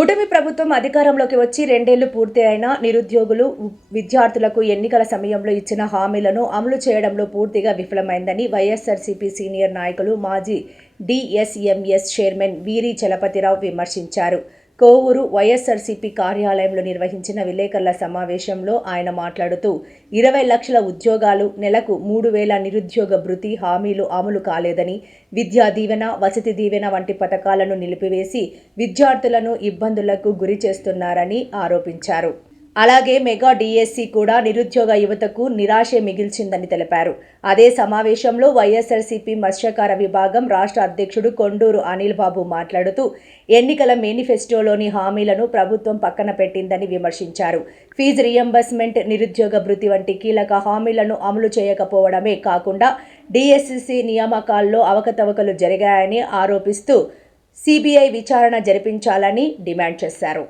కూటమి ప్రభుత్వం అధికారంలోకి వచ్చి 2 ఏళ్లు పూర్తి అయినా నిరుద్యోగులు, విద్యార్థులకు ఎన్నికల సమయంలో ఇచ్చిన హామీలను అమలు చేయడంలో పూర్తిగా విఫలమైందని వైఎస్ఆర్సీపీ సీనియర్ నాయకులు, మాజీ డీఎస్ఎంఎస్ చైర్మన్ వీరి చలపతిరావు విమర్శించారు. కోవూరు వైఎస్ఆర్సీపీ కార్యాలయంలో నిర్వహించిన విలేకరుల సమావేశంలో ఆయన మాట్లాడుతూ 20 లక్షల ఉద్యోగాలు, నెలకు 3,000 నిరుద్యోగ భృతి హామీలు అమలు కాలేదని, విద్యా దీవెన, వసతి దీవెన వంటి పథకాలను నిలిపివేసి విద్యార్థులను ఇబ్బందులకు గురి చేస్తున్నారని ఆరోపించారు. అలాగే మెగా డిఎస్సి కూడా నిరుద్యోగ యువతకు నిరాశే మిగిల్చిందని తెలిపారు. అదే సమావేశంలో వైఎస్ఆర్సీపీ మత్స్యకార విభాగం రాష్ట్ర అధ్యక్షుడు కొండూరు అనిల్ బాబు మాట్లాడుతూ ఎన్నికల మేనిఫెస్టోలోని హామీలను ప్రభుత్వం పక్కన పెట్టిందని విమర్శించారు. ఫీజు రియంబర్స్మెంట్, నిరుద్యోగ భృతి వంటి కీలక హామీలను అమలు చేయకపోవడమే కాకుండా డిఎస్సి నియామకాల్లో అవకతవకలు జరిగాయని ఆరోపిస్తూ సిబిఐ విచారణ జరిపించాలని డిమాండ్ చేశారు.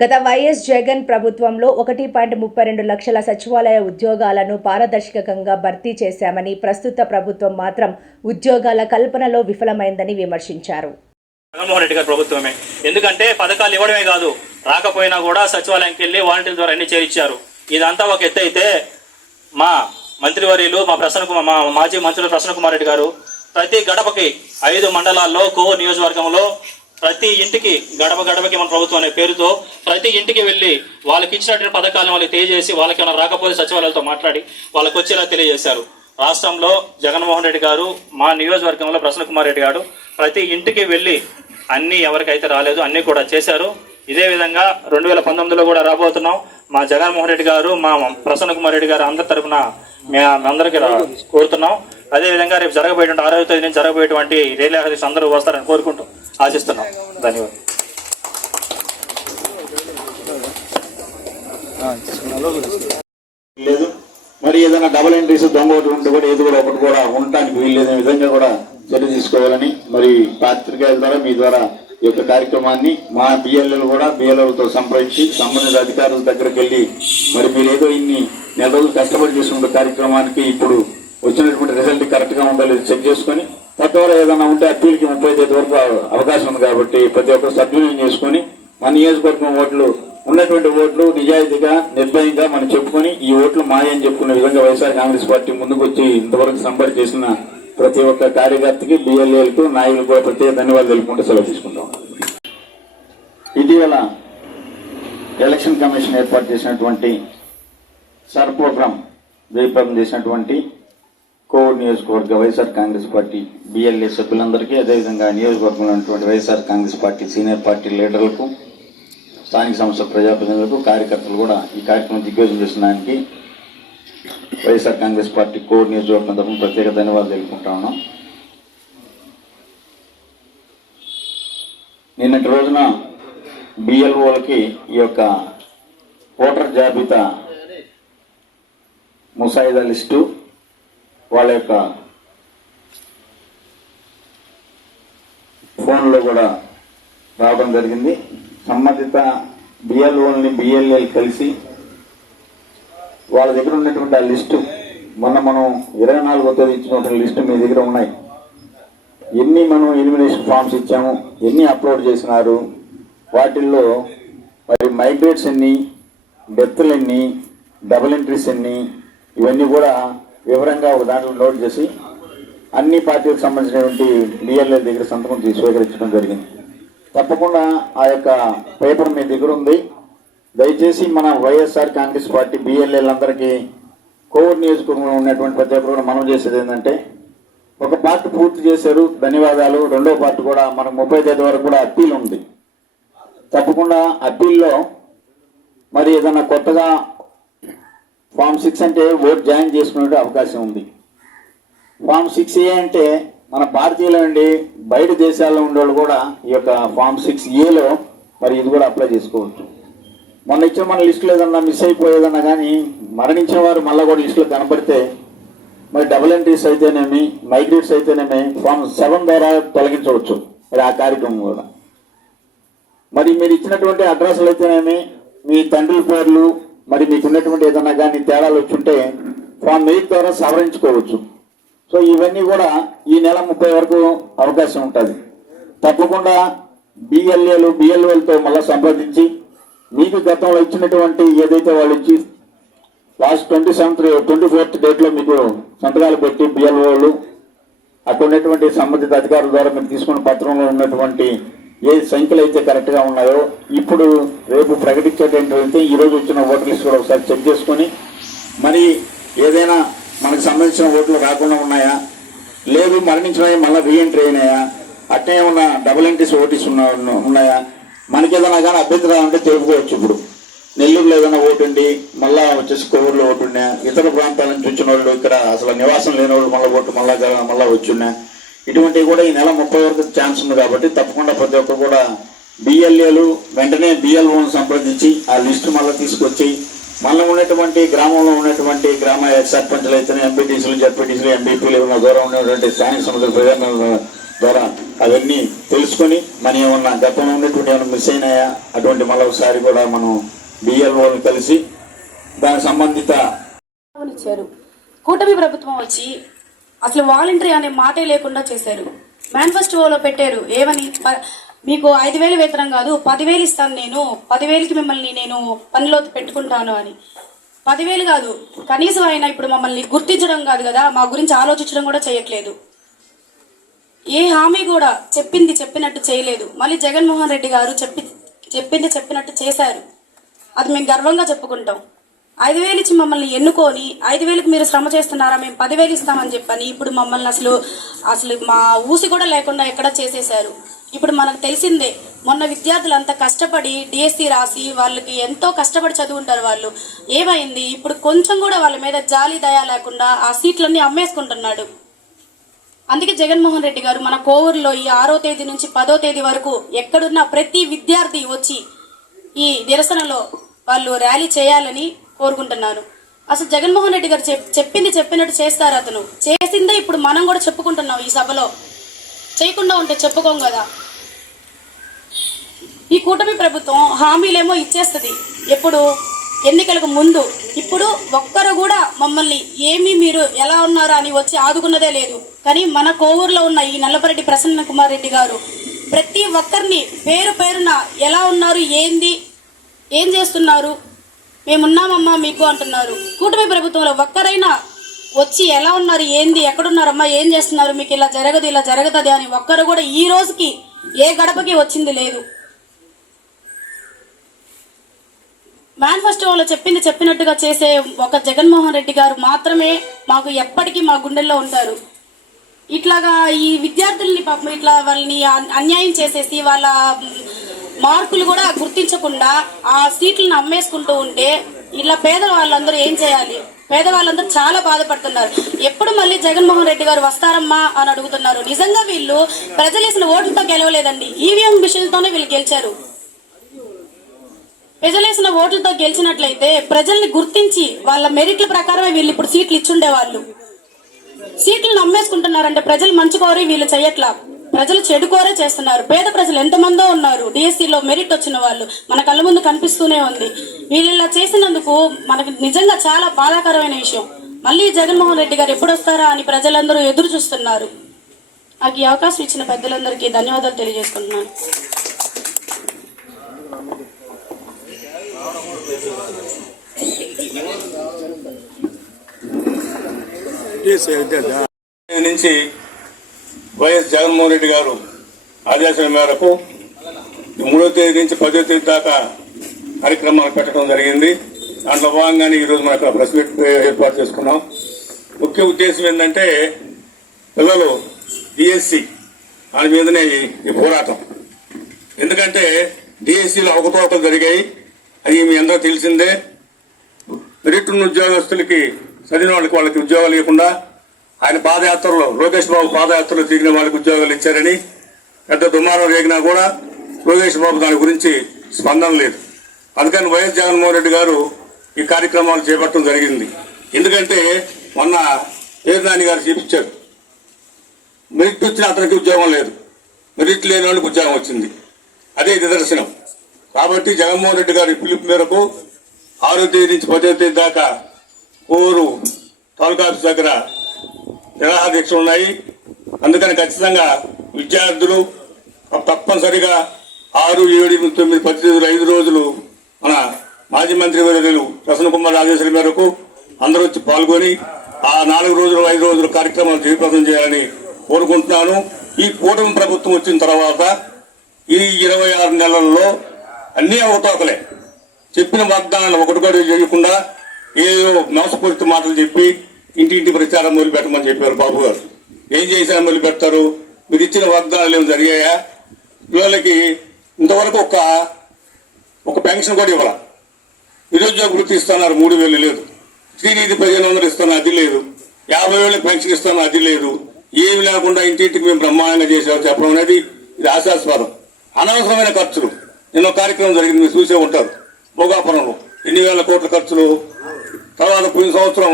గత వైఎస్ జగన్ ప్రభుత్వంలో 1.32 లక్షల సచివాలయ ఉద్యోగాలను పారదర్శకంగా భర్తీ చేశామని, ప్రస్తుత ప్రభుత్వం మాత్రం ఉద్యోగాల కల్పనలో విఫలమైందని విమర్శించారు. జగన్మోహన్ రెడ్డి గారి ప్రభుత్వమే. ఎందుకంటే పథకాలు ఇవ్వడమే కాదు, రాకపోయినా కూడా సచివాలయంకి వెళ్ళి వాలంటీర్ల ద్వారా అన్ని చేయించారు. ఇదంతా ఒక ఎత్తు అయితే, మా మంత్రివర్యులు, మా మాజీ మంత్రులు ప్రసన్న కుమార్ రెడ్డి గారు ప్రతి గడపకి 5 మండలాల్లో కోవూరు నియోజకవర్గంలో ప్రతి ఇంటికి గడపకి మన ప్రభుత్వం అనే పేరుతో ప్రతి ఇంటికి వెళ్ళి వాళ్ళకి ఇచ్చినటువంటి పథకాలను వాళ్ళకి తెలియజేసి, వాళ్ళకి ఏమైనా రాకపోతే సచివాలయాలతో మాట్లాడి వాళ్ళకి వచ్చేలా తెలియజేశారు. రాష్ట్రంలో జగన్మోహన్ రెడ్డి గారు, మా నియోజకవర్గంలో ప్రసన్న కుమార్ రెడ్డి గారు ప్రతి ఇంటికి వెళ్ళి అన్ని ఎవరికైతే రాలేదు అన్నీ కూడా చేశారు. ఇదే విధంగా 2019లో కూడా రాబోతున్నాం. మా జగన్మోహన్ రెడ్డి గారు, మా ప్రసన్న కుమార్ రెడ్డి గారు అందరి తరఫున మేమందరికీ కోరుతున్నాం. అదేవిధంగా రేపు జరగబోయేటువంటి 6వ తేదీ నుంచి జరగబోయేటువంటి రైల్వే హరీస్ అందరూ వస్తారని కోరుకుంటూ ఆశిస్తున్నాం. ధన్యవాదాలు. లేదు మరి ఏదైనా డబుల్ ఎంట్రీస్ దొంగ ఒకటి ఉంటే కూడా ఏది కూడా ఒకటి కూడా ఉండటానికి వీల్లేని విధంగా కూడా చర్య తీసుకోవాలని మరి పాత్రికేయుల ద్వారా మీ ద్వారా ఈ యొక్క కార్యక్రమాన్ని మా బిఎల్ఏలు కూడా బిఎల్ఏలతో సంప్రదించి సంబంధిత అధికారుల దగ్గరికి వెళ్ళి మరి మీరు ఏదో ఇన్ని నెల రోజులు కష్టపడి చేస్తున్న కార్యక్రమానికి ఇప్పుడు వచ్చినటువంటి రిజల్ట్ కరెక్ట్ గా ఉండాలి చెక్ చేసుకుని, తద్వారా ఏదైనా ఉంటే అప్పీల్కి 30 తేదీ వరకు అవకాశం ఉంది కాబట్టి ప్రతి ఒక్కరు సద్వినియోగం చేసుకుని మన నియోజకవర్గం ఓట్లు ఉన్నటువంటి ఓట్లు నిజాయితీగా నిర్భయంగా మనం చెప్పుకొని ఈ ఓట్లు మాయని చెప్పుకునే విధంగా వైఎస్ఆర్ కాంగ్రెస్ పార్టీ ముందుకు వచ్చి ఇంతవరకు సంబడి చేసిన ప్రతి ఒక్క కార్యకర్తకి, బిఎల్ఏలకు, నాయకులకు కూడా ప్రత్యేక ధన్యవాదాలు తెలుపుకుంటూ సెలవు తీసుకుంటాం. ఇటీవల ఎలక్షన్ కమిషన్ ఏర్పాటు చేసినటువంటి సర్ ప్రోగ్రాం జయప్రదం చేసినటువంటి కోవూరు నియోజకవర్గ వైఎస్ఆర్ కాంగ్రెస్ పార్టీ బిఎల్ఏ సభ్యులందరికీ, అదేవిధంగా నియోజకవర్గంలో ఉన్నటువంటి YSR Congress party senior party లీడర్లకు, స్థానిక సంస్థ ప్రజాప్రతినిధులకు, కార్యకర్తలు కూడా ఈ కార్యక్రమం దిగ్విజయం చేసినానికి వైఎస్ఆర్ కాంగ్రెస్ పార్టీ కోవూరు నియోజకవర్గం తరఫున ప్రత్యేక ధన్యవాదాలు తెలుపుకుంటా ఉన్నాం. నిన్నటి రోజున బిఎల్ఓలకి ఈ యొక్క ఓటర్ జాబితా ముసాయిదా లిస్టు వాళ్ళ యొక్క ఫోన్లో కూడా రావడం జరిగింది. సంబంధిత బిఎల్ఓల్ని బిఎల్ఏలు కలిసి వాళ్ళ దగ్గర ఉన్నటువంటి ఆ లిస్టు, మనం 24వ తేదీ ఇచ్చినటువంటి లిస్టు మీ దగ్గర ఉన్నాయి. ఎన్ని మనం ఎలిమినేషన్ ఫామ్స్ ఇచ్చాము, ఎన్ని అప్లోడ్ చేసినారు, వాటిల్లో మరి మైగ్రేట్స్ ఎన్ని, డెత్లు ఎన్ని, డబుల్ ఎంట్రీస్ ఎన్ని, ఇవన్నీ కూడా వివరంగా ఒక దాంట్లో నోట్ చేసి అన్ని పార్టీలకు సంబంధించినటువంటి బిఎల్ఏ దగ్గర సంతకం స్వీకరించడం జరిగింది. తప్పకుండా ఆ యొక్క పేపర్ మీ దగ్గర ఉంది. దయచేసి మన వైఎస్ఆర్ కాంగ్రెస్ పార్టీ బిఎల్ఏలందరికీ కోవూరు నియోజకవర్గంలో ఉన్నటువంటి ప్రతి ఒక్కరు కూడా మనం చేసేది ఏంటంటే, ఒక పార్ట్ పూర్తి చేశారు, ధన్యవాదాలు. రెండో పార్ట్ కూడా మనకు 30 తేదీ వరకు కూడా అప్పీల్ ఉంది. తప్పకుండా అప్పీల్లో మరి ఏదైనా కొత్తగా ఫామ్ 6 అంటే ఓట్ జాయిన్ చేసుకునే అవకాశం ఉంది. ఫామ్ 6A అంటే మన భారతీయులు అండి, బయట దేశాల్లో ఉండేవాళ్ళు కూడా ఈ యొక్క ఫామ్ 6Aలో మరి ఇది కూడా అప్లై చేసుకోవచ్చు. మొన్న ఇచ్చిన మన లిస్టులో ఏదన్నా మిస్ అయిపోయేదన్నా కానీ మరణించిన వారు మళ్ళీ కూడా లిస్టులో కనపడితే మరి డబుల్ ఎంట్రీస్ అయితేనేమి, మైగ్రేట్స్ అయితేనేమి ఫామ్ 7 ద్వారా తొలగించవచ్చు. మరి ఆ కార్యక్రమం కూడా మరి మీరు ఇచ్చినటువంటి అడ్రస్లు అయితేనేమి, మీ తండ్రుల పేర్లు, మరి మీకు ఉన్నటువంటి ఏదన్నా కానీ తేడాలు వచ్చుంటే ఫామ్ 8 ద్వారా సవరించుకోవచ్చు. సో ఇవన్నీ కూడా ఈ నెల 30 వరకు అవకాశం ఉంటుంది. తప్పకుండా బిఎల్ఏలు బిఎల్ఓలతో మళ్ళీ సంప్రదించి మీకు గతంలో ఇచ్చినటువంటి ఏదైతే వాళ్ళు ఇచ్చి లాస్ట్ 24th డేట్లో మీకు సంతకాలు పెట్టి బిఎల్ఓలు అక్కడ ఉన్నటువంటి సంబంధిత అధికారుల ద్వారా మీరు తీసుకున్న పత్రంలో ఉన్నటువంటి ఏ సంఖ్యలు అయితే కరెక్ట్గా ఉన్నాయో ఇప్పుడు రేపు ప్రకటించేటటువంటి ఈరోజు వచ్చిన ఓటర్ లిస్ట్ కూడా ఒకసారి చెక్ చేసుకొని మరి ఏదైనా మనకు సంబంధించిన ఓట్లు రాకుండా ఉన్నాయా, లేదు మరణించినాయి మళ్ళీ రీఎంట్రీ అయినాయా, అట్నే ఏమన్నా డబుల్ ఎంట్రీస్ ఓటీస్ ఉన్నాయా, మనకి ఏదైనా కానీ అభ్యంతరాలు అంటే తెలుపుకోవచ్చు. ఇప్పుడు నెల్లూరులో ఏదైనా ఓటు ఉండి మళ్ళా వచ్చేసి కోవూరులో ఓటు ఉన్నా, ఇతర ప్రాంతాల నుంచి వచ్చిన వాళ్ళు ఇక్కడ అసలు నివాసం లేని వాళ్ళు మళ్ళీ ఓటు మళ్ళా వచ్చున్నా, ఇటువంటివి కూడా ఈ నెల 30 వరకు ఛాన్స్ ఉంది. కాబట్టి తప్పకుండా ప్రతి ఒక్కరు కూడా బిఎల్ఏలు వెంటనే బిఎల్ఓను సంప్రదించి ఆ లిస్టు మళ్ళీ తీసుకొచ్చి మళ్ళీ ఉన్నటువంటి గ్రామంలో ఉన్నటువంటి గ్రామ సర్పంచ్లు అయితే ఎంపీటీసీలు జడ్పీటీసీలు ఎంపీపీలు ఏమన్నా దూరం ఉన్నటువంటి స్థానిక సంస్థల ప్రజల ద్వారా అవన్నీ తెలుసుకొని మన ఏమన్నా గతంలో ఉన్నటువంటి ఏమైనా మిస్ అయినాయా అటువంటి మళ్ళీ ఒకసారి కూడా మనం బిఎల్ఓని కలిసి దానికి సంబంధిత ఇచ్చారు. కూటమి ప్రభుత్వం వచ్చి అసలు వాలంటరీ అనే మాటే లేకుండా చేశారు. మేనిఫెస్టోలో పెట్టారు ఏమని, మీకు 5,000 వేతనం కాదు 10,000 ఇస్తాను, నేను 10,000కి మిమ్మల్ని నేను పనిలో పెట్టుకుంటాను అని. 10,000 కాదు, కనీసం ఆయన ఇప్పుడు మమ్మల్ని గుర్తించడం కాదు కదా, మా గురించి ఆలోచించడం కూడా చేయట్లేదు. ఏ హామీ కూడా చెప్పినట్టు చేయలేదు. మళ్ళీ జగన్మోహన్ రెడ్డి గారు చెప్పింది చెప్పినట్టు చేశారు. అది మేము గర్వంగా చెప్పుకుంటాం. 5,000 ఇచ్చి మమ్మల్ని ఎన్నుకొని 5,000కి మీరు శ్రమ చేస్తున్నారా, మేము 10,000 ఇస్తామని చెప్పని ఇప్పుడు మమ్మల్ని అసలు మా ఊసి కూడా లేకుండా ఎక్కడ చేసేశారు. ఇప్పుడు మనకు తెలిసిందే, మొన్న విద్యార్థులు అంతా కష్టపడి డిఎస్సి రాసి వాళ్ళకి ఎంతో కష్టపడి చదువుంటారు. వాళ్ళు ఏమైంది, ఇప్పుడు కొంచెం కూడా వాళ్ళ మీద జాలి దయ లేకుండా ఆ సీట్లన్నీ అమ్మేసుకుంటున్నాడు. అందుకే జగన్మోహన్ రెడ్డి గారు మన కోవూరులో ఈ 6వ తేదీ నుంచి 10వ తేదీ వరకు ఎక్కడున్న ప్రతి విద్యార్థి వచ్చి ఈ నిరసనలో వాళ్ళు ర్యాలీ చేయాలని కోరుకుంటున్నాను. అసలు జగన్మోహన్ రెడ్డి గారు చెప్పింది చెప్పినట్టు చేస్తారు. అతను చేసిందే ఇప్పుడు మనం కూడా చెప్పుకుంటున్నాం ఈ సభలో. చేయకుండా ఉంటే చెప్పుకోం కదా. ఈ కూటమి ప్రభుత్వం హామీలేమో ఇచ్చేస్తుంది ఎప్పుడు, ఎన్నికలకు ముందు. ఇప్పుడు ఒక్కరు కూడా మమ్మల్ని ఏమీ మీరు ఎలా ఉన్నారా అని వచ్చి ఆదుకున్నదే లేదు. కానీ మన కోవూరులో ఉన్న ఈ నల్లపరెడ్డి ప్రసన్న కుమార్ రెడ్డి గారు ప్రతి ఒక్కరిని పేరు పేరున ఎలా ఉన్నారు, ఏం చేస్తున్నారు, మేమున్నామమ్మా మీకు అంటున్నారు. కూటమి ప్రభుత్వంలో ఒక్కరైనా వచ్చి ఎలా ఉన్నారు, ఎక్కడున్నారమ్మా, ఏం చేస్తున్నారు, మీకు ఇలా జరగదు అని ఒక్కరు కూడా ఈ రోజుకి ఏ గడపకి వచ్చింది లేదు. మేనిఫెస్టోలో చెప్పింది చెప్పినట్టుగా చేసే ఒక జగన్మోహన్ రెడ్డి గారు మాత్రమే మాకు ఎప్పటికీ మా గుండెల్లో ఉంటారు. ఇట్లాగా ఈ విద్యార్థుల్ని పాపం ఇట్లా వాళ్ళని అన్యాయం చేసేసి వాళ్ళ మార్కులు కూడా గుర్తించకుండా ఆ సీట్లను అమ్మేసుకుంటూ ఉంటే ఇలా వాళ్ళందరూ ఏం చేయాలి? పేదవాళ్ళందరూ చాలా బాధపడుతున్నారు. ఎప్పుడు మళ్ళీ జగన్మోహన్ రెడ్డి గారు వస్తారమ్మా అని అడుగుతున్నారు. నిజంగా వీళ్ళు ప్రజలు వేసిన ఓట్లతో గెలవలేదండి, ఈవీఎం మిషన్తోనే వీళ్ళు గెలిచారు. ప్రజలేసిన ఓట్లతో గెలిచినట్లయితే ప్రజల్ని గుర్తించి వాళ్ళ మెరిట్ల ప్రకారమే వీళ్ళు ఇప్పుడు సీట్లు ఇచ్చుండేవాళ్ళు. సీట్లను అమ్మేసుకుంటున్నారంటే ప్రజలు మంచి కోరి వీళ్ళు చెయ్యట్లా, ప్రజలు చెడు కోరే చేస్తున్నారు. పేద ప్రజలు ఎంతమందో ఉన్నారు డిఎస్సిలో మెరిట్ వచ్చిన వాళ్ళు మన కళ్ళ ముందు కనిపిస్తూనే ఉంది. వీళ్ళు ఇలా చేసినందుకు మనకు నిజంగా చాలా బాధాకరమైన విషయం. మళ్ళీ జగన్మోహన్ రెడ్డి గారు ఎప్పుడు వస్తారా అని ప్రజలందరూ ఎదురు చూస్తున్నారు. నాకు ఈ అవకాశం ఇచ్చిన పెద్దలందరికీ ధన్యవాదాలు తెలియజేసుకుంటున్నాను. నుంచి వైఎస్ జగన్మోహన్ రెడ్డి గారు ఆదేశాల మేరకు 3వ తేదీ నుంచి 10వ తేదీ దాకా కార్యక్రమాలు పెట్టడం జరిగింది. దాంట్లో భాగంగానే ఈరోజు మనకు ప్రెస్ మీట్ ఏర్పాటు చేసుకున్నాం. ముఖ్య ఉద్దేశం ఏంటంటే పిల్లలు డిఎస్సి దాని మీదనే ఈ పోరాటం. ఎందుకంటే డిఎస్సిలో అవకతవకలు జరిగాయి, అది మీ అందరూ తెలిసిందే. మెరిట్ ఉన్న ఉద్యోగస్తులకి చదివిన వాళ్ళకి ఉద్యోగాలు ఇవ్వకుండా ఆయన పాదయాత్రలో లోకేష్ బాబు పాదయాత్రలో తిరిగిన వాళ్ళకి ఉద్యోగాలు ఇచ్చారని పెద్ద దుమారం రేగినా కూడా లోకేష్ బాబు దాని గురించి స్పందన లేదు. అందుకని వైఎస్ జగన్మోహన్ రెడ్డి గారు ఈ కార్యక్రమాలు చేపట్టడం జరిగింది. ఎందుకంటే మొన్న పేర్నాని గారు చూపించారు, మెరిట్ వచ్చిన అతనికి ఉద్యోగం లేదు, మెరిట్ లేని వాళ్ళకి ఉద్యోగం వచ్చింది. అదే నిదర్శనం. కాబట్టి జగన్మోహన్ రెడ్డి గారి పిలుపు మేరకు 6వ తేదీ నుంచి 10వ తేదీ దాకా ఊరు తాలూకా ఆఫీస్ దగ్గర నిరాహార దీక్షలు ఉన్నాయి. అందుకని ఖచ్చితంగా విద్యార్థులు తప్పనిసరిగా 6, 7, 8, 9, 10 రోజులు 5 రోజులు మన మాజీ మంత్రి వర్యులు ప్రసన్న కుమార్ ఆదేశాల మేరకు అందరూ వచ్చి పాల్గొని ఆ 4 రోజులు 5 రోజుల కార్యక్రమాలు జయప్రదం చేయాలని కోరుకుంటున్నాను. ఈ కూటమి ప్రభుత్వం వచ్చిన తర్వాత ఈ 26 నెలల్లో అన్ని అవతాకలే, చెప్పిన వాగ్దానాలు ఒకటి కూడా చేయకుండా ఏదో మోసపూరిత మాటలు చెప్పి ఇంటింటి ప్రచారం మొదలు పెట్టమని చెప్పారు బాబు గారు. ఏం చేసినా మొదలు పెడతారు? మీరు ఇచ్చిన వాగ్దానాలు ఏమి జరిగాయా? వీళ్ళకి ఇంతవరకు ఒక పెన్షన్ కూడా ఇవ్వాల. నిరుద్యోగ వృత్తి ఇస్తున్నారు 3,000 లేదు, శ్రీనిధి 1,500 ఇస్తున్నా అది లేదు, 50,000 పెన్షన్ ఇస్తున్నా అది లేదు. ఏమి లేకుండా ఇంటింటికి మేము బ్రహ్మాండంగా చేసాము చెప్పడం అనేది ఇది ఆశాస్పదం. అనవసరమైన ఖర్చులు. నిన్న కార్యక్రమం జరిగింది, మీరు చూసే ఉంటారు. భోగాపురంలో 2,000 కోట్ల ఖర్చులు. తర్వాత పోయిన సంవత్సరం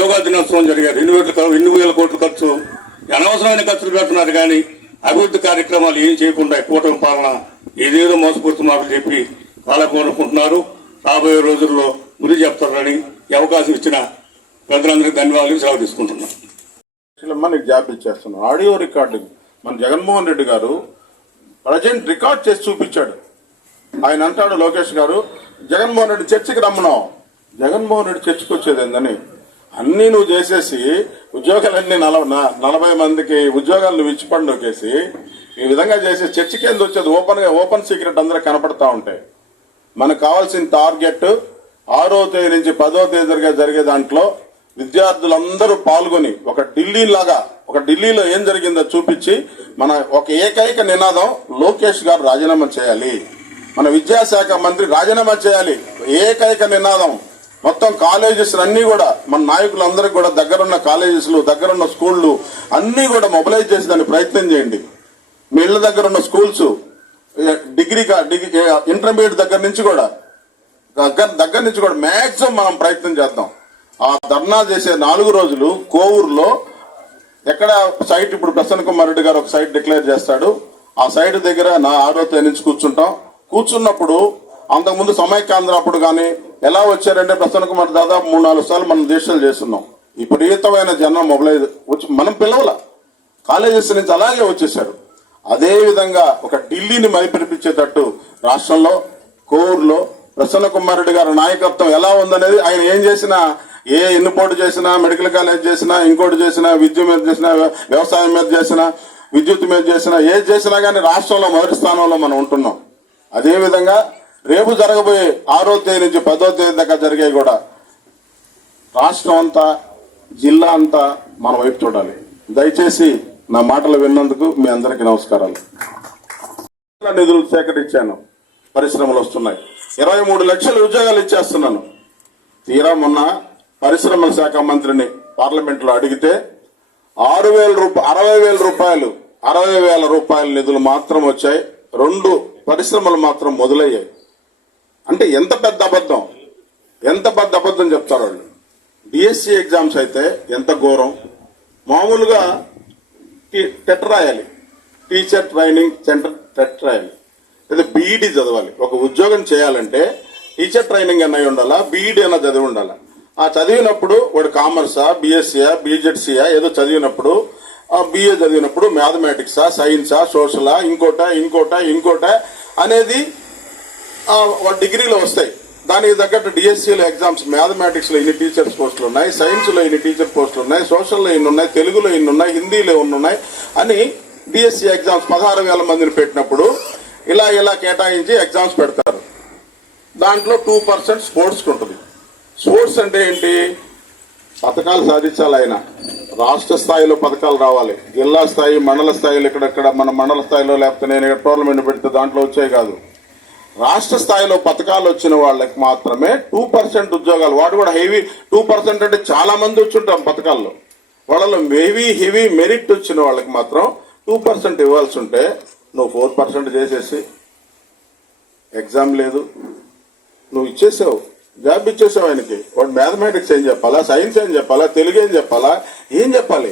యోగా దినోత్సవం జరిగారు, 2,000 కోట్ల ఖర్చు. అనవసరమైన ఖర్చులు పెడుతున్నారు కానీ అభివృద్ధి కార్యక్రమాలు ఏం చేయకుండా కూటమి పాలన ఏదేదో మోసపూరిత మాటలు చెప్పి వాళ్ళకు అనుకుంటున్నారు. రాబోయే రోజుల్లో గురి చెప్తారని అవకాశం ఇచ్చిన పెద్దలందరికీ ధన్యవాదాలు సెలవు తీసుకుంటున్నాను. నీకు జాబ్ ఇచ్చేస్తున్నాం. ఆడియో రికార్డింగ్ మన జగన్మోహన్ రెడ్డి గారు ప్రజెంట్ రికార్డ్ చేసి చూపించాడు. ఆయన అంటాడు లోకేష్ గారు, జగన్మోహన్ రెడ్డి చర్చికి రమ్మన్నావు. జగన్మోహన్ రెడ్డి చర్చికి వచ్చేది ఏందని అన్నీ నువ్వు చేసేసి ఉద్యోగాలన్నీ 40 మందికి ఉద్యోగాలు నువ్వు ఇచ్చి పండుకేసి ఈ విధంగా చేసి చర్చికి ఎందుకు వచ్చేది? ఓపెన్ సీక్రెట్ అందరూ కనపడతా ఉంటాయి. మనకు కావాల్సిన టార్గెట్ 6వ తేదీ నుంచి 10వ తేదీ జరిగే దాంట్లో విద్యార్థులందరూ పాల్గొని ఒక ఢిల్లీలో ఏం జరిగిందో చూపించి మన ఒక ఏకైక నినాదం లోకేష్ గారు రాజీనామా చేయాలి, మన విద్యాశాఖ మంత్రి రాజీనామా చేయాలి. ఏకైక నినాదం. మొత్తం కాలేజెస్ అన్ని కూడా మన నాయకులందరికీ కూడా దగ్గరున్న కాలేజెస్లు, దగ్గరున్న స్కూళ్లు అన్ని కూడా మొబిలైజ్ చేసి దాన్ని ప్రయత్నం చేయండి. మీ ఇళ్ల దగ్గర ఉన్న స్కూల్స్, డిగ్రీ ఇంటర్మీడియట్ దగ్గర నుంచి కూడా మాక్సిమం మనం ప్రయత్నం చేద్దాం. ఆ ధర్నా చేసే 4 రోజులు కోవూరులో ఎక్కడ సైట్, ఇప్పుడు ప్రసన్న కుమార్ రెడ్డి గారు ఒక సైట్ డిక్లేర్ చేస్తాడు. ఆ సైట్ దగ్గర 6వ తేదీ నుంచి కూర్చున్నప్పుడు అంతకుముందు సమైక్యాంధ్ర అప్పుడు కానీ ఎలా వచ్చారంటే ప్రసన్న కుమార్ దాదాపు 3-4 సార్లు మనం దీక్షలు చేస్తున్నాం. విపరీతమైన జనం మొబైలైజ్ వచ్చి మనం పిలవల కాలేజెస్ నుంచి అలాగే వచ్చేసారు. అదే విధంగా ఒక ఢిల్లీని మైపిరిపించేటట్టు రాష్ట్రంలో కోవూరులో ప్రసన్న కుమార్ రెడ్డి గారి నాయకత్వం ఎలా ఉందనేది, ఆయన ఏం చేసినా, ఎన్నుపోటు చేసినా, మెడికల్ కాలేజ్ చేసినా, ఇంకోటి చేసినా, విద్య మీద చేసినా, వ్యవసాయం మీద చేసినా, విద్యుత్ మీద చేసినా, ఏది చేసినా కానీ రాష్ట్రంలో మొదటి స్థానంలో మనం ఉంటున్నాం. అదేవిధంగా రేపు జరగబోయే 6వ తేదీ నుంచి 10వ తేదీ దాకా జరిగాయి కూడా రాష్ట్రం అంతా, జిల్లా అంతా మన వైపు చూడాలి. దయచేసి నా మాటలు విన్నందుకు మీ అందరికీ నమస్కారాలు. నిధులు సేకరించాను, పరిశ్రమలు వస్తున్నాయి, 23 లక్షల ఉద్యోగాలు ఇచ్చేస్తున్నాను. తీరా మొన్న పరిశ్రమల శాఖ మంత్రిని పార్లమెంట్ లో అడిగితే 60,000 రూపాయల నిధులు మాత్రం వచ్చాయి, 2 పరిశ్రమలు మాత్రం మొదలయ్యాయి. అంటే ఎంత పెద్ద అబద్ధం చెప్తారు వాళ్ళు. డిఎస్సి ఎగ్జామ్స్ అయితే ఎంత ఘోరం. మామూలుగా టెట్ రాయాలి, టీచర్ ట్రైనింగ్ సెంటర్ టెట్ రాయాలి, లేదా బీఈడి చదవాలి. ఒక ఉద్యోగం చేయాలంటే టీచర్ ట్రైనింగ్ అన్నవి ఉండాలా, బీఈడి అన్న చదివి ఉండాలా. ఆ చదివినప్పుడు వాడు కామర్సా, బిఎస్సీయా, బీజెడ్సీయా ఏదో చదివినప్పుడు, బిఏ చదివినప్పుడు మ్యాథమెటిక్సా, సైన్సా, సోషలా, ఇంకోట అనేది డిగ్రీలో వస్తాయి. దానికి తగ్గట్టు డిఎస్సీలో ఎగ్జామ్స్, మ్యాథమెటిక్స్ లో ఇన్ని టీచర్స్ పోస్టులు ఉన్నాయి, సైన్స్ లో ఇన్ని టీచర్ పోస్టులు ఉన్నాయి, సోషల్లో ఇన్ని ఉన్నాయి, తెలుగులో ఇన్ని ఉన్నాయి, హిందీలో ఇన్ని ఉన్నాయి అని డిఎస్సీ ఎగ్జామ్స్ 16,000 మందిని పెట్టినప్పుడు ఇలా కేటాయించి ఎగ్జామ్స్ పెడతారు. దాంట్లో 2% స్పోర్ట్స్కి ఉంటుంది. స్పోర్ట్స్ అంటే ఏంటి? పథకాలు సాధించాలి. ఆయన రాష్ట్ర స్థాయిలో పథకాలు రావాలి, జిల్లా స్థాయి, మండల స్థాయిలో, ఇక్కడెక్కడ మన మండల స్థాయిలో లేకపోతే నేను ఇక్కడ టోర్నమెంట్ పెడితే దాంట్లో వచ్చాయి కాదు. రాష్ట్ర స్థాయిలో పథకాలు వచ్చిన వాళ్ళకి మాత్రమే 2% ఉద్యోగాలు. వాడు కూడా హెవీ 2% అంటే చాలా మంది వచ్చుంటాం పథకాల్లో. వాళ్ళలో హెవీ మెరిట్ వచ్చిన వాళ్ళకి మాత్రం 2% ఇవ్వాల్సి ఉంటే నువ్వు 4% చేసేసి ఎగ్జామ్ లేదు, నువ్వు ఇచ్చేసావు, జాబ్ ఇచ్చేసావు ఆయనకి. వాడు మ్యాథమెటిక్స్ ఏం చెప్పాలా, సైన్స్ ఏం చెప్పాలా, తెలుగు ఏం చెప్పాలా, ఏం చెప్పాలి?